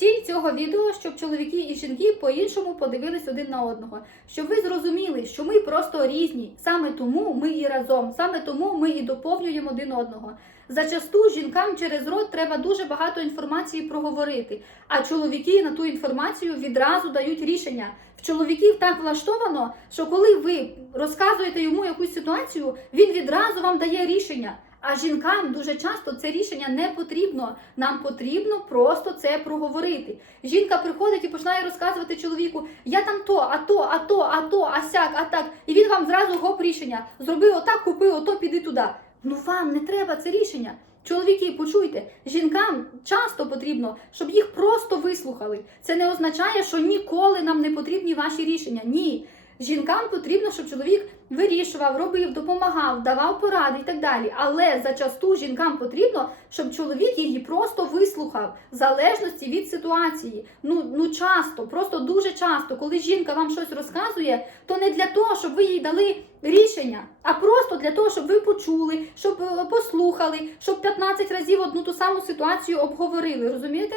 Ціль цього відео, щоб чоловіки і жінки по-іншому подивились один на одного. Щоб ви зрозуміли, що ми просто різні. Саме тому ми і разом, саме тому ми і доповнюємо один одного. Зачасту жінкам через рот треба дуже багато інформації проговорити, а чоловіки на ту інформацію відразу дають рішення. В чоловіків так влаштовано, що коли ви розказуєте йому якусь ситуацію, він відразу вам дає рішення. А жінкам дуже часто це рішення не потрібно. Нам потрібно просто це проговорити. Жінка приходить і починає розказувати чоловіку: я там а сяк, а так. І він вам зразу гоп рішення. Зроби отак, купи ото, піди туди. Ну вам не треба це рішення. Чоловіки, почуйте, жінкам часто потрібно, щоб їх просто вислухали. Це не означає, що ніколи нам не потрібні ваші рішення. Ні. Жінкам потрібно, щоб чоловік вирішував, робив, допомагав, давав поради і так далі. Але зачасту жінкам потрібно, щоб чоловік її просто вислухав, в залежності від ситуації. Часто, просто дуже часто, коли жінка вам щось розказує, то не для того, щоб ви їй дали рішення, а просто для того, щоб ви почули, щоб послухали, щоб 15 разів одну ту саму ситуацію обговорили, розумієте?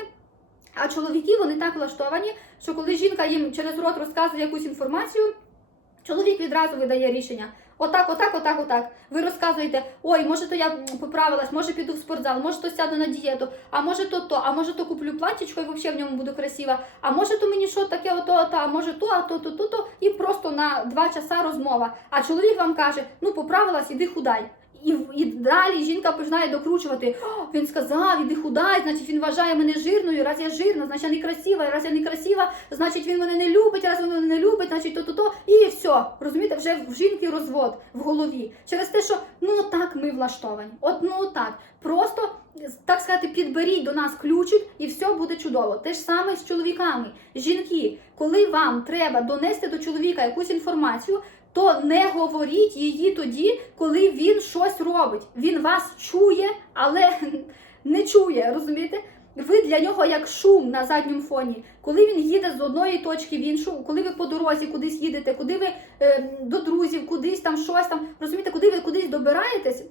А чоловіки, вони так влаштовані, що коли жінка їм через рот розказує якусь інформацію, чоловік відразу видає рішення. Отак. Ви розказуєте: ой, може то я поправилась, може піду в спортзал, може то сяду на дієту, а може то, а може то куплю платічко і взагалі в ньому буду красива, а може то мені що таке ото, а може то, і просто на 2 часа розмова. А чоловік вам каже: ну поправилась, іди худай. І далі жінка починає докручувати: він сказав, іди худай, значить він вважає мене жирною, раз я жирна, значить я не красива, раз я не красива, значить він мене не любить, раз він мене не любить, значить то, і все. Розумієте, вже в жінки розвод в голові. Через те, що так ми влаштовані. Так. Просто, так сказати, підберіть до нас ключик і все буде чудово. Те ж саме з чоловіками. Жінки, коли вам треба донести до чоловіка якусь інформацію, то не говоріть її тоді, коли він щось робить. Він вас чує, але не чує, розумієте? Ви для нього як шум на задньому фоні. Коли він їде з одної точки в іншу, коли ви по дорозі кудись їдете, куди ви до друзів, кудись там, щось там, розумієте, куди ви кудись добираєтесь,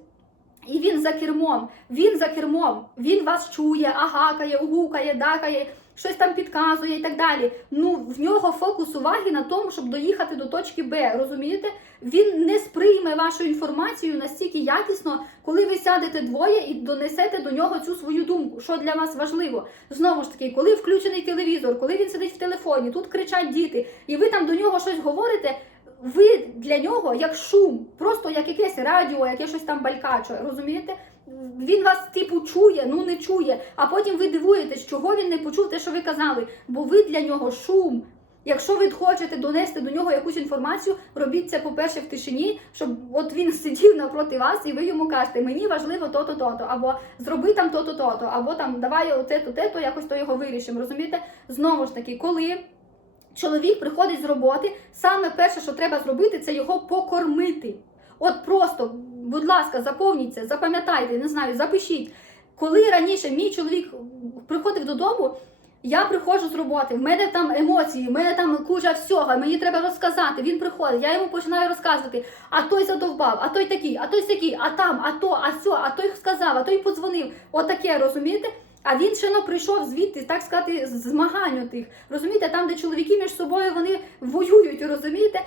і він за кермом, він вас чує, агакає, угукає, дакає, щось там підказує і так далі. В нього фокус уваги на тому, щоб доїхати до точки Б, розумієте? Він не сприйме вашу інформацію настільки якісно, коли ви сядете двоє і донесете до нього цю свою думку, що для вас важливо. Знову ж таки, коли включений телевізор, коли він сидить в телефоні, тут кричать діти, і ви там до нього щось говорите, ви для нього як шум, просто як якесь радіо, яке щось там балькаче, розумієте? Він вас чує, не чує, а потім ви дивуєтесь, чого він не почув те, що ви казали, бо ви для нього шум. Якщо ви хочете донести до нього якусь інформацію, робіть це, по-перше, в тишині, щоб він сидів напроти вас і ви йому кажете: мені важливо то-то, або зроби там то-то, або там давай оце-то, якось то його вирішимо, розумієте? Знову ж таки, коли чоловік приходить з роботи, саме перше, що треба зробити, це його покормити. Просто, будь ласка, заповніть це, запам'ятайте, не знаю, запишіть. Коли раніше мій чоловік приходив додому, я приходжу з роботи, в мене там емоції, в мене там куча всього, мені треба розказати, він приходить, я йому починаю розказувати: а той задовбав, а той такий, а той сякий, а там, а то, а сьо, а той сказав, а той подзвонив. Отаке, розумієте? А він ще прийшов звідти, так сказати, з змагань тих. Розумієте, там, де чоловіки між собою вони воюють, розумієте?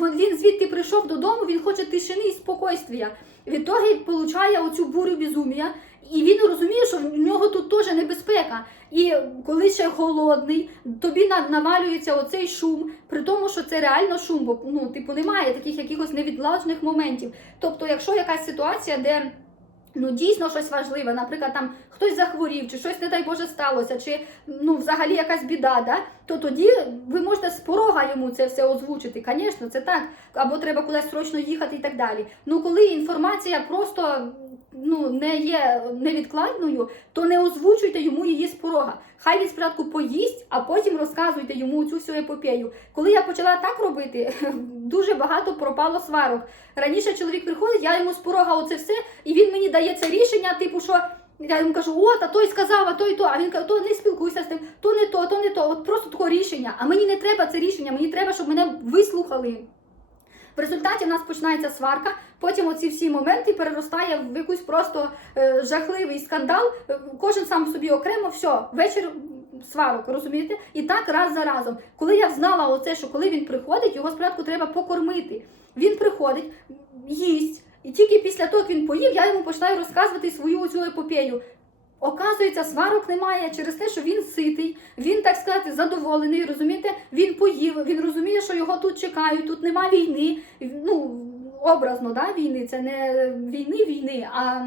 Він звідти прийшов додому, він хоче тишини і спокійствия. Відтоді получає оцю бурю безумія, і він розуміє, що в нього тут теж небезпека. І коли ще голодний, тобі навалюється оцей шум, при тому, що це реально шум, бо немає таких якихось невідлажних моментів. Тобто, якщо якась ситуація, де дійсно щось важливе, наприклад, там хтось захворів, чи щось, не дай Боже, сталося, чи взагалі якась біда, да? То тоді ви можете з порога йому це все озвучити, звісно, це так, або треба кудись срочно їхати і так далі. Коли інформація просто не є невідкладною, то не озвучуйте йому її з порога. Хай він спочатку поїсть, а потім розказуйте йому цю всю епопею. Коли я почала так робити, дуже багато пропало сварок. Раніше чоловік приходить, я йому з порога оце все, і він мені дає це рішення, що я йому кажу: а той сказав, а той то, а він каже: то не спілкуйся з тим, то не то, просто таке рішення. А мені не треба це рішення, мені треба, щоб мене вислухали. В результаті в нас починається сварка, потім оці всі моменти переростає в якийсь просто жахливий скандал, кожен сам собі окремо, все, вечір сварок, розумієте? І так раз за разом. Коли я знала оце, що коли він приходить, його спочатку треба покормити. Він приходить, їсть, і тільки після того, як він поїв, я йому починаю розказувати свою цю епопею. Оказується, сварок немає через те, що він ситий, він, так сказати, задоволений, розумієте? Він поїв, він розуміє, що його тут чекають, тут нема війни, ну, образно, да, війни, це не війни, а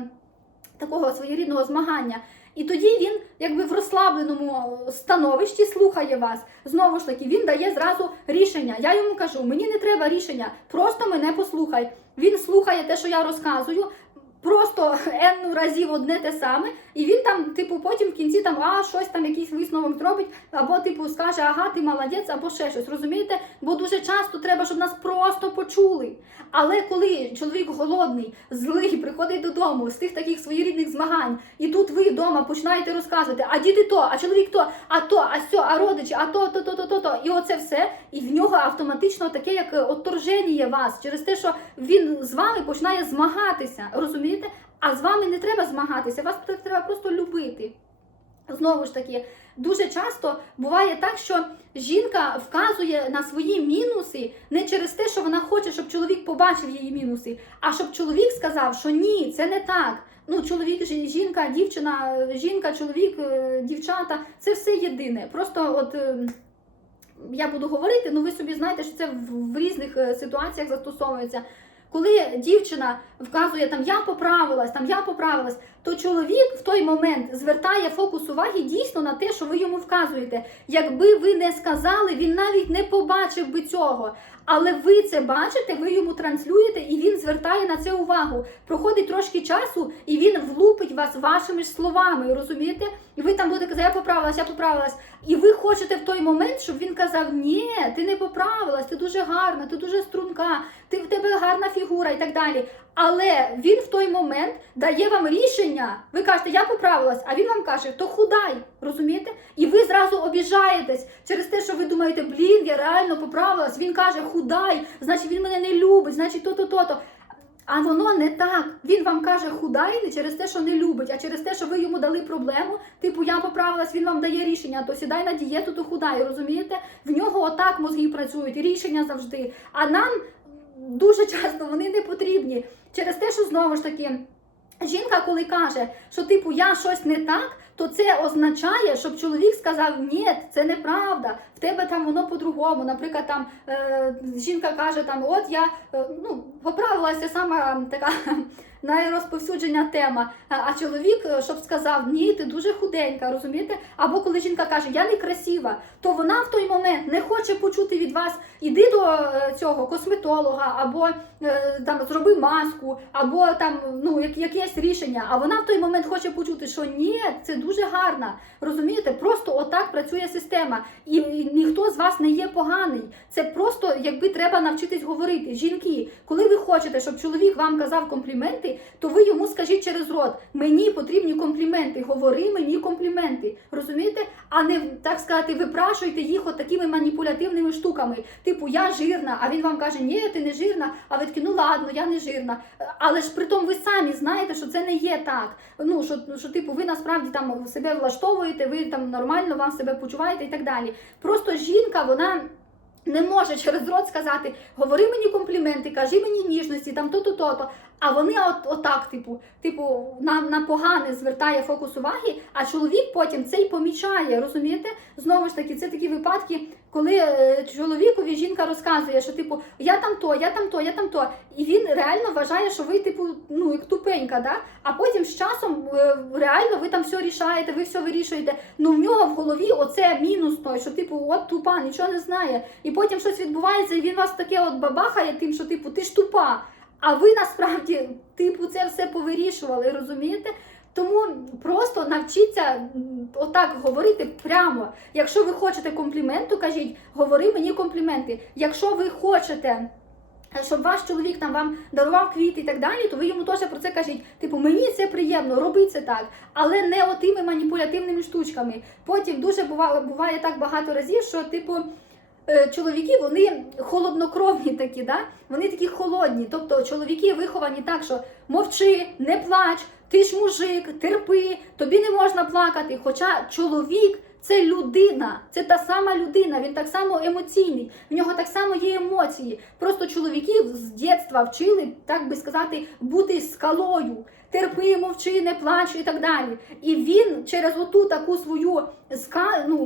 такого своєрідного змагання. І тоді він, якби в розслабленому становищі слухає вас. Знову ж таки, він дає зразу рішення. Я йому кажу, мені не треба рішення, просто мене послухай. Він слухає те, що я розказую, просто енну разів одне те саме, і він там, типу, потім в кінці там, щось там, якийсь висновок зробить, або, типу, скаже, ага, ти молодець, або ще щось, розумієте? Бо дуже часто треба, щоб нас просто почули. Але коли чоловік голодний, злий, приходить додому з тих таких своєрідних змагань, і тут ви вдома починаєте розказувати, а діти то, а чоловік то, а сьо, а родичі, а то, і оце все, і в нього автоматично таке, як отторження вас, через те, що він з вами починає змагатися, розумієте? А з вами не треба змагатися, вас треба просто любити. Знову ж таки, дуже часто буває так, що жінка вказує на свої мінуси не через те, що вона хоче, щоб чоловік побачив її мінуси, а щоб чоловік сказав, що ні, це не так. Ну, чоловік, жінка, дівчина, жінка, чоловік, дівчата, це все єдине. Просто от я буду говорити, ви собі знаєте, що це в різних ситуаціях застосовується. Коли дівчина вказує, там, я поправилась, то чоловік в той момент звертає фокус уваги дійсно на те, що ви йому вказуєте. Якби ви не сказали, він навіть не побачив би цього. Але ви це бачите, ви йому транслюєте, і він звертає на це увагу. Проходить трошки часу, і він влупить вас вашими ж словами, розумієте? І ви там будете казати, я поправилась. І ви хочете в той момент, щоб він казав, ні, ти не поправилась, ти дуже гарна, ти дуже струнка, в тебе гарна фігура і так далі. Але він в той момент дає вам рішення, ви кажете, я поправилась, а він вам каже, то худай, розумієте? І ви зразу обіжаєтесь через те, що ви думаєте, я реально поправилась, він каже, худай, значить він мене не любить, значить то-то. А воно не так. Він вам каже худай не через те, що не любить, а через те, що ви йому дали проблему, типу я поправилась, він вам дає рішення, то сідай на дієту, то худай, розумієте? В нього отак мозги працюють, рішення завжди. А нам дуже часто вони не потрібні. Через те, що знову ж таки, жінка коли каже, що типу я щось не так, то це означає, щоб чоловік сказав, ні, це неправда, в тебе там воно по-другому. Наприклад, там жінка каже, там, от я поправилася, сама така найрозповсюджена тема, а чоловік, щоб сказав, ні, ти дуже худенька, розумієте? Або коли жінка каже, я не красива, то вона в той момент не хоче почути від вас, іди до цього косметолога, або там зроби маску, або там, якесь рішення, а вона в той момент хоче почути, що ні, це дуже гарно, розумієте? Просто отак працює система, і ніхто з вас не є поганий, це просто, якби треба навчитись говорити. Жінки, коли ви хочете, щоб чоловік вам казав компліменти, то ви йому скажіть через рот, мені потрібні компліменти, говори мені компліменти, розумієте? А не, так сказати, випрашуйте їх от такими маніпулятивними штуками, типу, я жирна, а він вам каже, ні, ти не жирна, а ви такі, ладно, я не жирна, але ж притом ви самі знаєте, що це не є так, що типу, ви насправді там себе влаштовуєте, ви там нормально вам себе почуваєте і так далі. Просто жінка, вона не може через рот сказати, говори мені компліменти, кажи мені ніжності, там то-то. А вони отак, типу, на погане звертає фокус уваги, а чоловік потім це й помічає, розумієте? Знову ж таки, це такі випадки, коли чоловікові жінка розказує, що типу, я там то, і він реально вважає, що ви, типу, як тупенька, да? А потім з часом реально ви там все рішаєте, ви все вирішуєте, в нього в голові оце мінус той, що типу, от тупа, нічого не знає, і потім щось відбувається, і він вас таке от бабахає тим, що типу, ти ж тупа. А ви насправді, типу, це все повирішували, розумієте? Тому просто навчіться отак говорити прямо. Якщо ви хочете компліменту, кажіть, говори мені компліменти. Якщо ви хочете, щоб ваш чоловік там вам дарував квіти і так далі, то ви йому теж про це кажіть. Типу, мені це приємно, роби це так. Але не отими маніпулятивними штучками. Потім дуже буває так багато разів, що, типу, чоловіки, вони холоднокровні такі, да? Вони такі холодні, тобто чоловіки виховані так, що мовчи, не плач, ти ж мужик, терпи, тобі не можна плакати. Хоча чоловік Це людина, це та сама людина, він так само емоційний, в нього так само є емоції. Просто чоловіків з дитинства вчили, так би сказати, бути скалою. Терпи, мовчи, не плач і так далі. І він через оту таку свою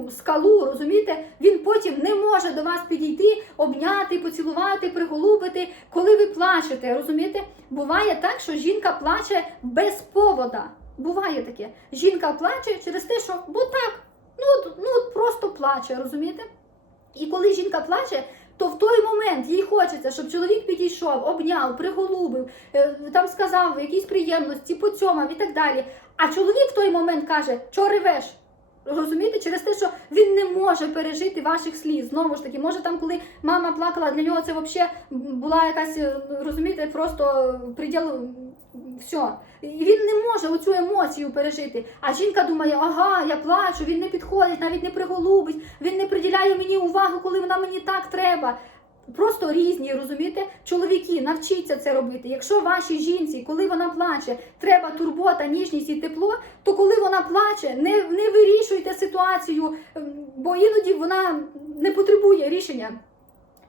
скалу, розумієте, він потім не може до вас підійти, обняти, поцілувати, приголубити, коли ви плачете, розумієте? Буває так, що жінка плаче без повода. Буває таке. Жінка плаче через те, що, бо так, просто плаче, розумієте? І коли жінка плаче, то в той момент їй хочеться, щоб чоловік підійшов, обняв, приголубив, там сказав якісь приємності, поцьомав і так далі. А чоловік в той момент каже, чого ревеш? Розумієте? Через те, що він не може пережити ваших сліз. Знову ж таки, може там, коли мама плакала, для нього це взагалі була якась, розумієте, просто приділ, все. І він не може оцю емоцію пережити. А жінка думає, ага, я плачу, він не підходить, навіть не приголубить, він не приділяє мені увагу, коли вона мені так треба. Просто різні, розумієте? Чоловіки, навчіться це робити. Якщо вашій жінці, коли вона плаче, треба турбота, ніжність і тепло, то коли вона плаче, не вирішуйте ситуацію, бо іноді вона не потребує рішення.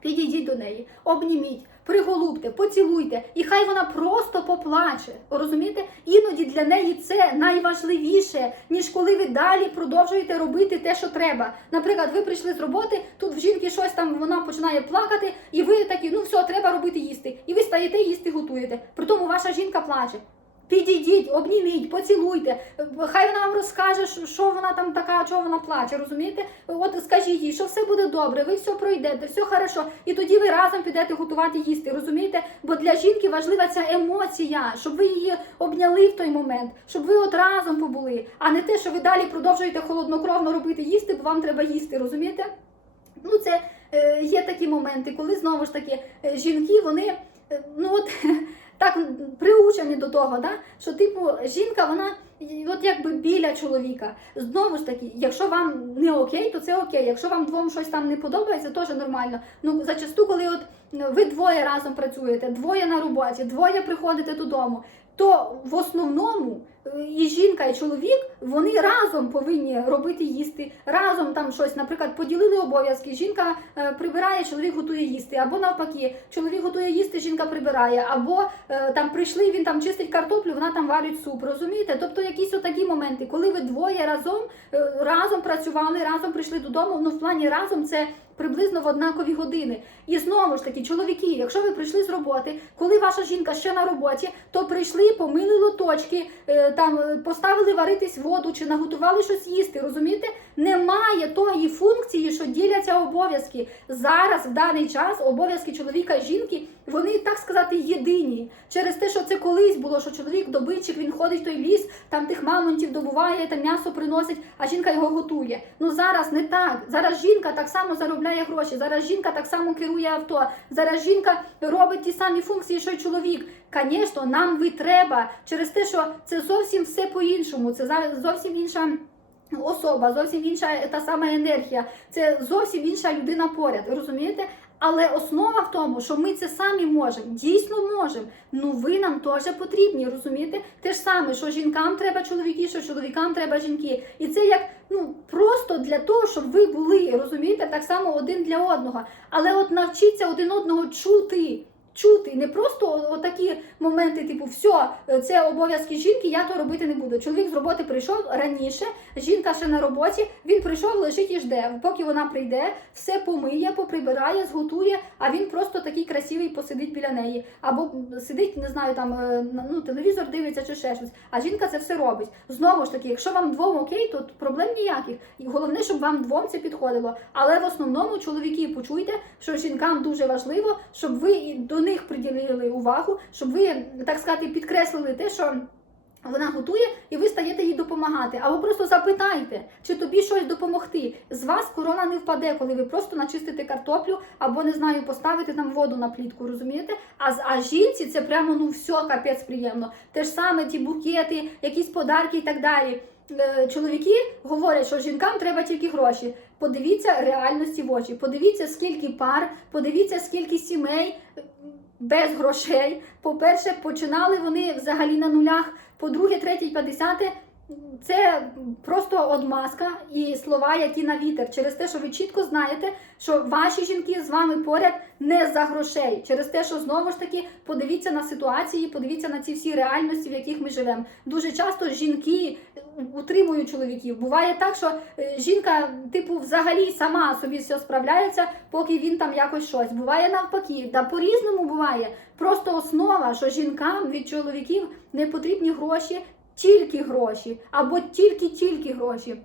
Підійдіть до неї, обніміть, приголубте, поцілуйте, і хай вона просто поплаче. Розумієте? Іноді для неї це найважливіше, ніж коли ви далі продовжуєте робити те, що треба. Наприклад, ви прийшли з роботи, тут в жінки щось там, вона починає плакати, і ви такі, ну все, треба робити їсти. І ви стаєте їсти, готуєте. При тому ваша жінка плаче. Підійдіть, обніміть, поцілуйте, хай вона вам розкаже, що вона там така, чого вона плаче, розумієте? От скажіть їй, що все буде добре, ви все пройдете, все хорошо, і тоді ви разом підете готувати їсти, розумієте? Бо для жінки важлива ця емоція, щоб ви її обняли в той момент, щоб ви от разом побули, а не те, що ви далі продовжуєте холоднокровно робити їсти, бо вам треба їсти, розумієте? Ну це є такі моменти, коли знову ж таки жінки, вони, так приучені до того, да? Що типу жінка, вона от якби біля чоловіка. Знову ж таки, якщо вам не окей, то це окей. Якщо вам двом щось там не подобається, теж нормально. Ну, зачасту, коли от ви двоє разом працюєте, двоє на роботі, двоє приходите додому, то в основному і жінка, і чоловік, вони разом повинні робити їсти, разом там щось, наприклад, поділили обов'язки, жінка прибирає, чоловік готує їсти, або навпаки, чоловік готує їсти, жінка прибирає, або там прийшли, він там чистить картоплю, вона там варить суп, розумієте? Тобто якісь отакі моменти, коли ви двоє разом працювали, разом прийшли додому, ну в плані разом це приблизно в однакові години. І знову ж таки, чоловіки, якщо ви прийшли з роботи, коли ваша жінка ще на роботі, то прийшли, помили лоточки, там поставили варитись воду чи наготували щось їсти, розумієте? Немає тої функції, що діляться обов'язки. Зараз, в даний час, обов'язки чоловіка і жінки, вони, так сказати, єдині. Через те, що це колись було, що чоловік добитчик, він ходить в той ліс, там тих мамонтів добуває, там м'ясо приносить, а жінка його готує. Ну зараз не так. Зараз жінка так само заробляє гроші, зараз жінка так само керує авто, зараз жінка робить ті самі функції, що й чоловік. Звісно, нам ви треба, через те, що це зовсім все по-іншому, це зовсім інша особа, зовсім інша та сама енергія, це зовсім інша людина поряд, розумієте? Але основа в тому, що ми це самі можемо, дійсно можемо, ну ви нам теж потрібні, розумієте? Те ж саме, що жінкам треба чоловіки, що чоловікам треба жінки. І це як, просто для того, щоб ви були, розумієте, так само один для одного. Але от навчіться один одного чути, не просто отакі моменти, типу, все, це обов'язки жінки, я то робити не буду. Чоловік з роботи прийшов раніше, жінка ще на роботі, він прийшов, лежить і жде. Поки вона прийде, все помиє, поприбирає, зготує, а він просто такий красивий посидить біля неї. Або сидить, не знаю, там, телевізор дивиться чи ще щось. А жінка це все робить. Знову ж таки, якщо вам двом окей, то проблем ніяких. І головне, щоб вам двом це підходило. Але в основному, чоловіки, почуйте, що жінкам дуже важливо, щоб ви до них приділили увагу, щоб ви, так сказати, підкреслили те, що вона готує, і ви стаєте їй допомагати. Або просто запитайте, чи тобі щось допомогти. З вас корона не впаде, коли ви просто начистите картоплю, або, не знаю, поставите там воду на плітку, розумієте? А жінці це прямо, все, капець приємно. Те ж саме, ті букети, якісь подарки і так далі. Чоловіки говорять, що жінкам треба тільки гроші. Подивіться реальності в очі, подивіться, скільки пар, подивіться, скільки сімей без грошей. По-перше, починали вони взагалі на нулях, по-друге, третє, 50, це просто одмазка і слова, які на вітер. Через те, що ви чітко знаєте, що ваші жінки з вами поряд не за грошей. Через те, що знову ж таки подивіться на ситуації, подивіться на ці всі реальності, в яких ми живемо. Дуже часто жінки утримують чоловіків. Буває так, що жінка, типу, взагалі сама собі все справляється, поки він там якось щось. Буває навпаки. Да по-різному буває. Просто основа, що жінкам від чоловіків не потрібні гроші, тільки гроші, або тільки гроші.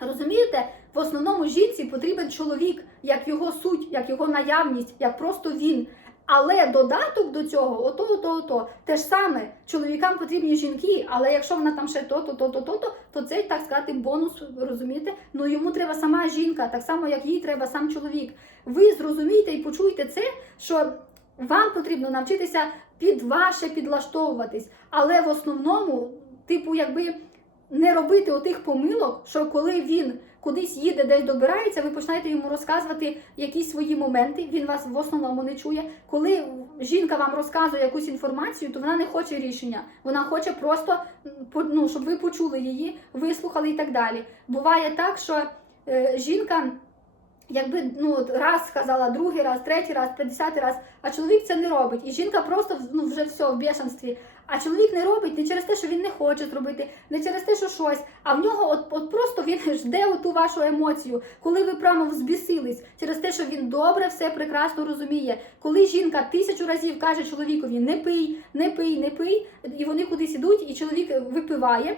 Розумієте? В основному жінці потрібен чоловік, як його суть, як його наявність, як просто він. Але додаток до цього, ото. Те ж саме, чоловікам потрібні жінки, але якщо вона там ще то це, так сказати, бонус, розумієте? Ну йому треба сама жінка, так само, як їй треба сам чоловік. Ви зрозумієте і почуєте це, що вам потрібно навчитися під ваше підлаштовуватись, але в основному, типу, якби не робити отих помилок, що коли він кудись їде, десь добирається, ви починаєте йому розказувати якісь свої моменти, він вас в основному не чує. Коли жінка вам розказує якусь інформацію, то вона не хоче рішення. Вона хоче просто, ну, щоб ви почули її, вислухали і так далі. Буває так, що жінка, якби, ну, раз сказала, другий раз, третій раз, 50-й раз, а чоловік це не робить. І жінка просто, ну, вже все, в бешенстві. А чоловік не робить не через те, що він не хоче зробити, не через те, що щось, а в нього от просто він жде оту вашу емоцію, коли ви прямо взбісились, через те, що він добре все прекрасно розуміє. Коли жінка 1000 разів каже чоловікові не пий, і вони кудись ідуть, і чоловік випиває,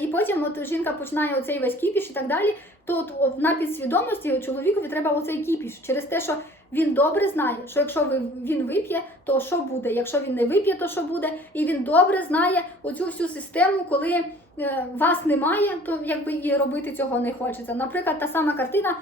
і потім от жінка починає оцей весь кіпіш і так далі, то от на підсвідомості чоловікові треба оцей кіпіш, через те, що він добре знає, що якщо він вип'є, то що буде, якщо він не вип'є, то що буде, і він добре знає оцю всю систему, коли вас немає, то якби і робити цього не хочеться. Наприклад, та сама картина,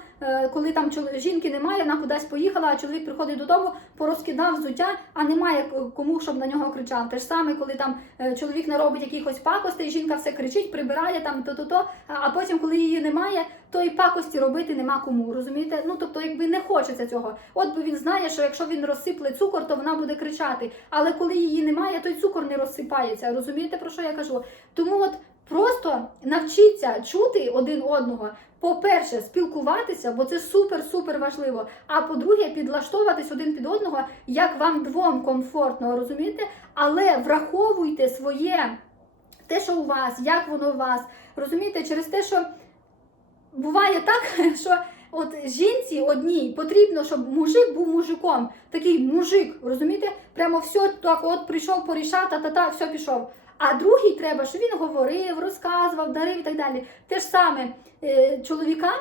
коли там жінки немає, вона кудись поїхала, а чоловік приходить додому, порозкидав взуття, а немає кому, щоб на нього кричав. Те ж саме, коли там чоловік не робить якихось пакостей, жінка все кричить, прибирає там то-то-то, а потім, коли її немає, то і пакості робити нема кому, розумієте? Ну, тобто, якби не хочеться цього. От би він знає, що якщо він розсипле цукор, то вона буде кричати. Але коли її немає, той цукор не розсипається. Розумієте, про що я кажу? Тому от просто навчіться чути один одного. По-перше, спілкуватися, бо це супер-супер важливо. А по-друге, підлаштовуватись один під одного, як вам двом комфортно, розумієте? Але враховуйте своє, те, що у вас, як воно у вас. Розумієте, через те, що буває так, що от жінці одній потрібно, щоб мужик був мужиком. Такий мужик, розумієте? Прямо все так от прийшов, порішав, все пішов. А другий треба, щоб він говорив, розказував, дарив і так далі. Те ж саме чоловікам,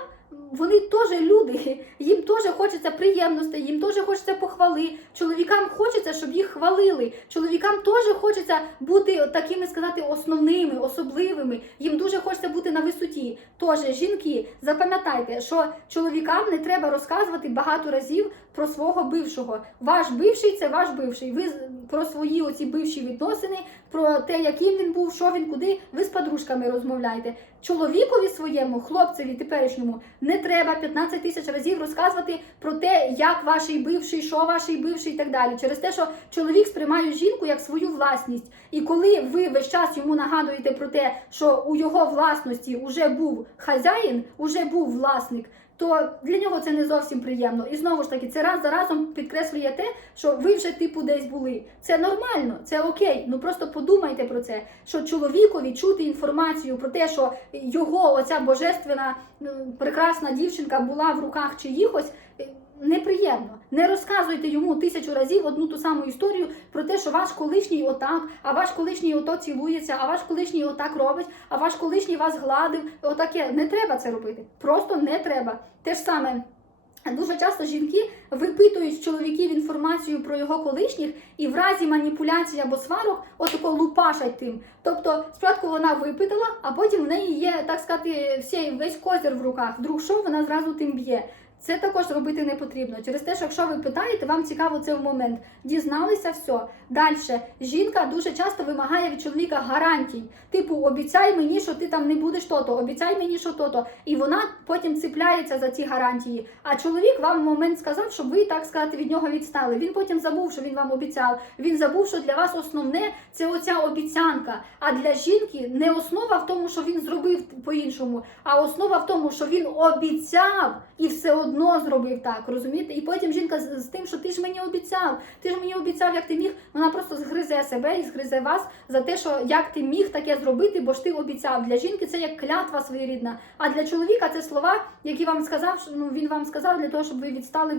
вони теж люди, їм теж хочеться приємностей, їм теж хочеться похвали. Чоловікам хочеться, щоб їх хвалили. Чоловікам теж хочеться бути такими, сказати, основними, особливими. Їм дуже хочеться бути на висоті. Тож, жінки, запам'ятайте, що чоловікам не треба розказувати багато разів про свого бившого. Ваш бивший – це ваш бивший. Ви про свої оці бивші відносини, про те, яким він був, що він, куди, ви з подружками розмовляєте. Чоловікові своєму, хлопцеві теперішньому, не треба 15 000 разів розказувати про те, як ваш бивший, що ваш бивший і так далі. Через те, що чоловік сприймає жінку як свою власність. І коли ви весь час йому нагадуєте про те, що у його власності вже був хазяїн, вже був власник, то для нього це не зовсім приємно. І знову ж таки, це раз за разом підкреслює те, що ви вже типу десь були. Це нормально, це окей, ну просто подумайте про це, що чоловікові чути інформацію про те, що його оця божественна, прекрасна дівчинка була в руках чиїхось, неприємно. Не розказуйте йому 1000 разів одну ту саму історію про те, що ваш колишній отак, а ваш колишній ото цілується, а ваш колишній отак робить, а ваш колишній вас гладив, отаке. Не треба це робити. Просто не треба. Те ж саме. Дуже часто жінки випитують з чоловіків інформацію про його колишніх і в разі маніпуляції або сварок отако лупашать тим. Тобто спочатку вона випитала, а потім в неї є, так сказати, весь козир в руках. Вдруг що, вона зразу тим б'є. Це також робити не потрібно. Через те, що якщо ви питаєте, вам цікаво це в момент. Дізналися, все. Далі. Жінка дуже часто вимагає від чоловіка гарантій. Типу, обіцяй мені, що ти там не будеш то-то, обіцяй мені, що то-то. І вона потім цепляється за ці гарантії. А чоловік вам в момент сказав, щоб ви, так сказати, від нього відстали. Він потім забув, що він вам обіцяв. Він забув, що для вас основне – це оця обіцянка. А для жінки не основа в тому, що він зробив по-іншому, а основа в тому, що він обіцяв і все одно зробив так, розумієте? І потім жінка з тим, що ти ж мені обіцяв, як ти міг, вона просто згризе себе і згризе вас за те, що як ти міг таке зробити, бо ж ти обіцяв. Для жінки це як клятва своєрідна, а для чоловіка це слова, які вам сказав, він вам сказав для того, щоб ви відстали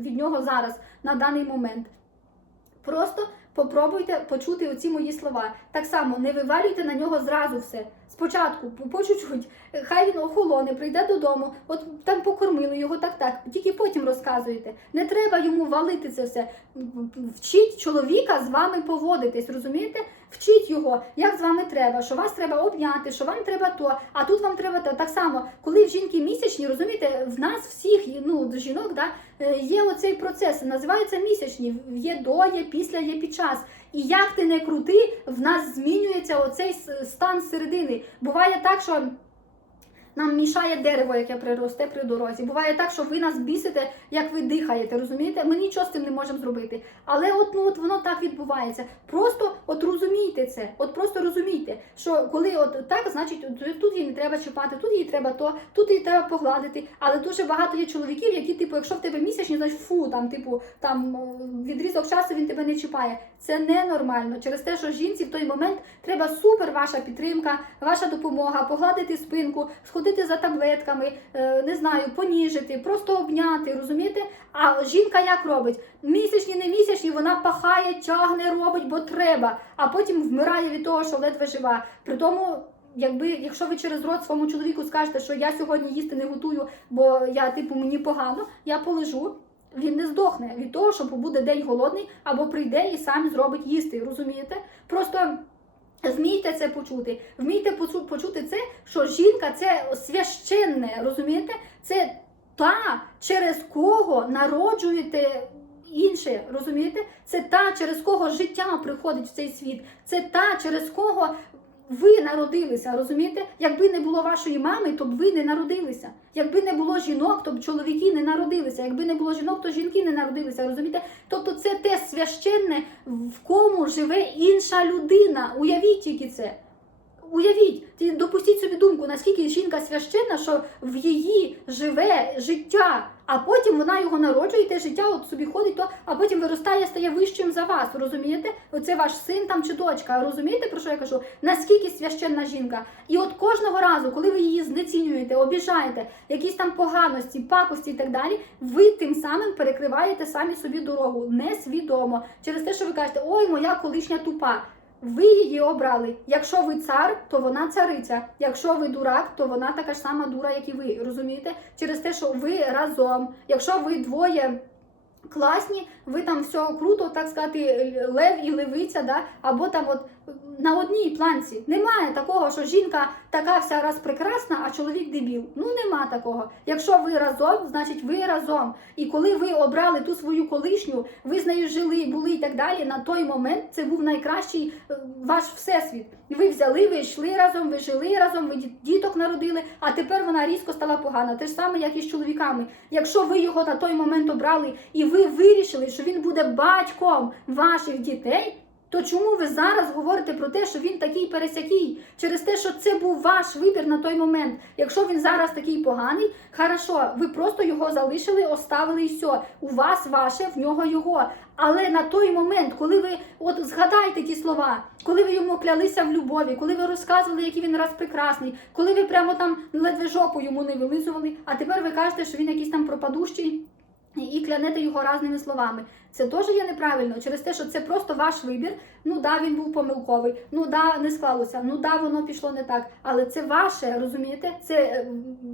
від нього зараз, на даний момент. Просто попробуйте почути оці мої слова. Так само, не вивалюйте на нього зразу все. Спочатку, по чуть-чуть, хай він охолоне, прийде додому, от там покормили його, так, тільки потім розказуєте. Не треба йому валити це все. Вчіть чоловіка з вами поводитись, розумієте? Вчіть його, як з вами треба, що вас треба обняти, що вам треба то, а тут вам треба то. Так само, коли в жінки місячні, розумієте, в нас всіх, жінок, є оцей процес, називається місячні. Є до, є після, є під час. І як ти не крути, в нас змінюється оцей стан середини. Буває так, що нам мішає дерево, яке приросте при дорозі. Буває так, що ви нас бісите, як ви дихаєте, розумієте? Ми нічого з цим не можемо зробити. Але от воно так відбувається. Просто розумійте це. Просто розумійте, що коли так, значить тут її не треба чіпати, тут їй треба то, тут її треба погладити. Але дуже багато є чоловіків, які, якщо в тебе місячні, значить відрізок часу він тебе не чіпає. Це ненормально. Через те, що жінці в той момент треба супер ваша підтримка, ваша допомога, погладити спинку, сходити за таблетками, не знаю, поніжити, просто обняти, розумієте? А жінка як робить? Місячні, не місячні, вона пахає, тягне, робить, бо треба, а потім вмирає від того, що ледве жива. При тому, якщо ви через рот своєму чоловіку скажете, що я сьогодні їсти не готую, бо мені погано, я полежу, він не здохне від того, що побуде день голодний, або прийде і сам зробить їсти, розумієте? Просто вмійте це почути. Вмійте почути це, що жінка – це священне, розумієте? Це та, через кого народжуєте інше, розумієте? Це та, через кого життя приходить в цей світ. Це та, через кого ви народилися, розумієте? Якби не було вашої мами, то б ви не народилися. Якби не було жінок, то б чоловіки не народилися. Якби не було жінок, то жінки не народилися, розумієте? Тобто це те священне, в кому живе інша людина. Уявіть тільки це. Уявіть, допустіть собі думку, наскільки жінка священна, що в її живе життя, а потім вона його народжує, і те життя собі ходить, а потім виростає, стає вищим за вас, розумієте? Оце ваш син там чи дочка, розумієте, про що я кажу? Наскільки священна жінка? І от кожного разу, коли ви її знецінюєте, обіжаєте, якісь там поганості, пакості і так далі, ви тим самим перекриваєте самі собі дорогу, несвідомо. Через те, що ви кажете, ой, моя колишня тупа. Ви її обрали. Якщо ви цар, то вона цариця. Якщо ви дурак, то вона така ж сама дура, як і ви. Розумієте? Через те, що ви разом. Якщо ви двоє класні, ви там все круто, так сказати, лев і левиця, або там на одній планці. Немає такого, що жінка така вся раз прекрасна, а чоловік дебіл. Нема такого. Якщо ви разом, значить ви разом. І коли ви обрали ту свою колишню, ви з нею жили, були і так далі, на той момент це був найкращий ваш всесвіт. Ви взяли, ви йшли разом, ви жили разом, ви діток народили, а тепер вона різко стала погана. Те ж саме, як і з чоловіками. Якщо ви його на той момент обрали і ви вирішили, що він буде батьком ваших дітей, то чому ви зараз говорите про те, що він такий пересякий? Через те, що це був ваш вибір на той момент. Якщо він зараз такий поганий, хорошо, ви просто його залишили, оставили і все. У вас ваше, в нього його. Але на той момент, коли ви, згадайте ті слова, коли ви йому клялися в любові, коли ви розказували, який він раз прекрасний, коли ви прямо там ледве жопу йому не вилизували, а тепер ви кажете, що він якийсь там пропадущий, і клянете його разними словами. Це теж є неправильно, через те, що це просто ваш вибір. Він був помилковий, не склалося, воно пішло не так. Але це ваше, розумієте? Це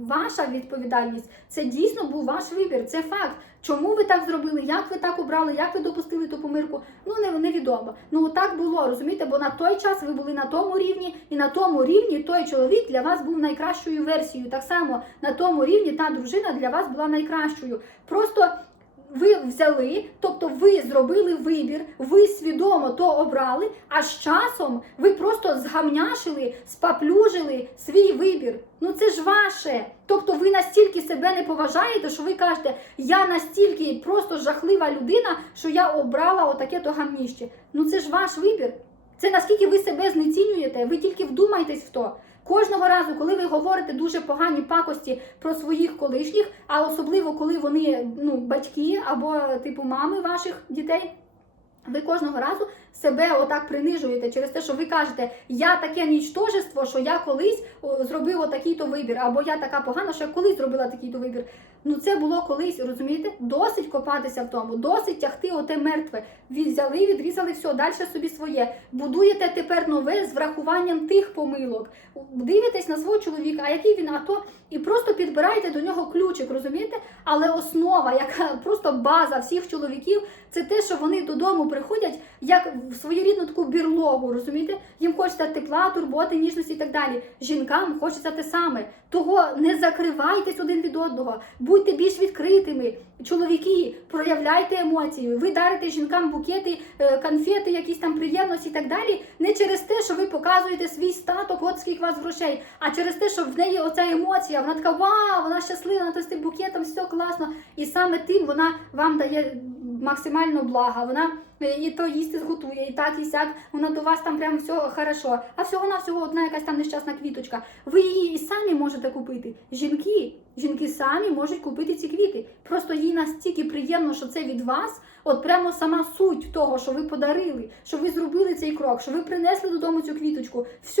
ваша відповідальність. Це дійсно був ваш вибір, це факт. Чому ви так зробили, як ви так обрали, як ви допустили ту помилку, ну невідомо. Ну так було, розумієте, бо на той час ви були на тому рівні, і на тому рівні той чоловік для вас був найкращою версією. Так само на тому рівні та дружина для вас була найкращою. Просто ви взяли, тобто ви зробили вибір, ви свідомо то обрали, а з часом ви просто згамняшили, спаплюжили свій вибір. Ну це ж ваше. Тобто ви настільки себе не поважаєте, що ви кажете, я настільки просто жахлива людина, що я обрала отаке-то гамніще. Ну це ж ваш вибір. Це наскільки ви себе знецінюєте, ви тільки вдумайтесь в то. Кожного разу, коли ви говорите дуже погані пакості про своїх колишніх, а особливо, коли вони батьки або типу мами ваших дітей, ви кожного разу себе отак принижуєте через те, що ви кажете, я таке нічтожество, що я колись зробив отакий-то вибір, або я така погана, що я колись зробила такий-то вибір. Ну це було колись, розумієте? Досить копатися в тому, досить тягти оте мертве. Взяли, відрізали, все, далі собі своє. Будуєте тепер нове з врахуванням тих помилок. Дивитесь на свого чоловіка, а який він, і просто підбираєте до нього ключик, розумієте? Але основа, яка просто база всіх чоловіків, це те, що вони додому приходять, як в своєрідну таку бірлогу, розумієте? Їм хочеться тепла, турботи, ніжності і так далі. Жінкам хочеться те саме. Того не закривайтесь один від одного, будьте більш відкритими. Чоловіки, проявляйте емоції. Ви дарите жінкам букети, конфети, якісь там приємності і так далі. Не через те, що ви показуєте свій статок, от скільки у вас грошей, а через те, що в неї оця емоція, вона така, вау, вона щаслива, вона з тим букетом, все класно. І саме тим вона вам дає максимально блага. Вона і то їсти зготує, і так, і сяк, вона до вас там прям все хорошо. А всього-навсього одна якась там нещасна квіточка. Ви її і самі можете купити. Жінки самі можуть купити ці квіти. Просто їй настільки приємно, що це від вас, от прямо сама суть того, що ви подарили, що ви зробили цей крок, що ви принесли додому цю квіточку. Все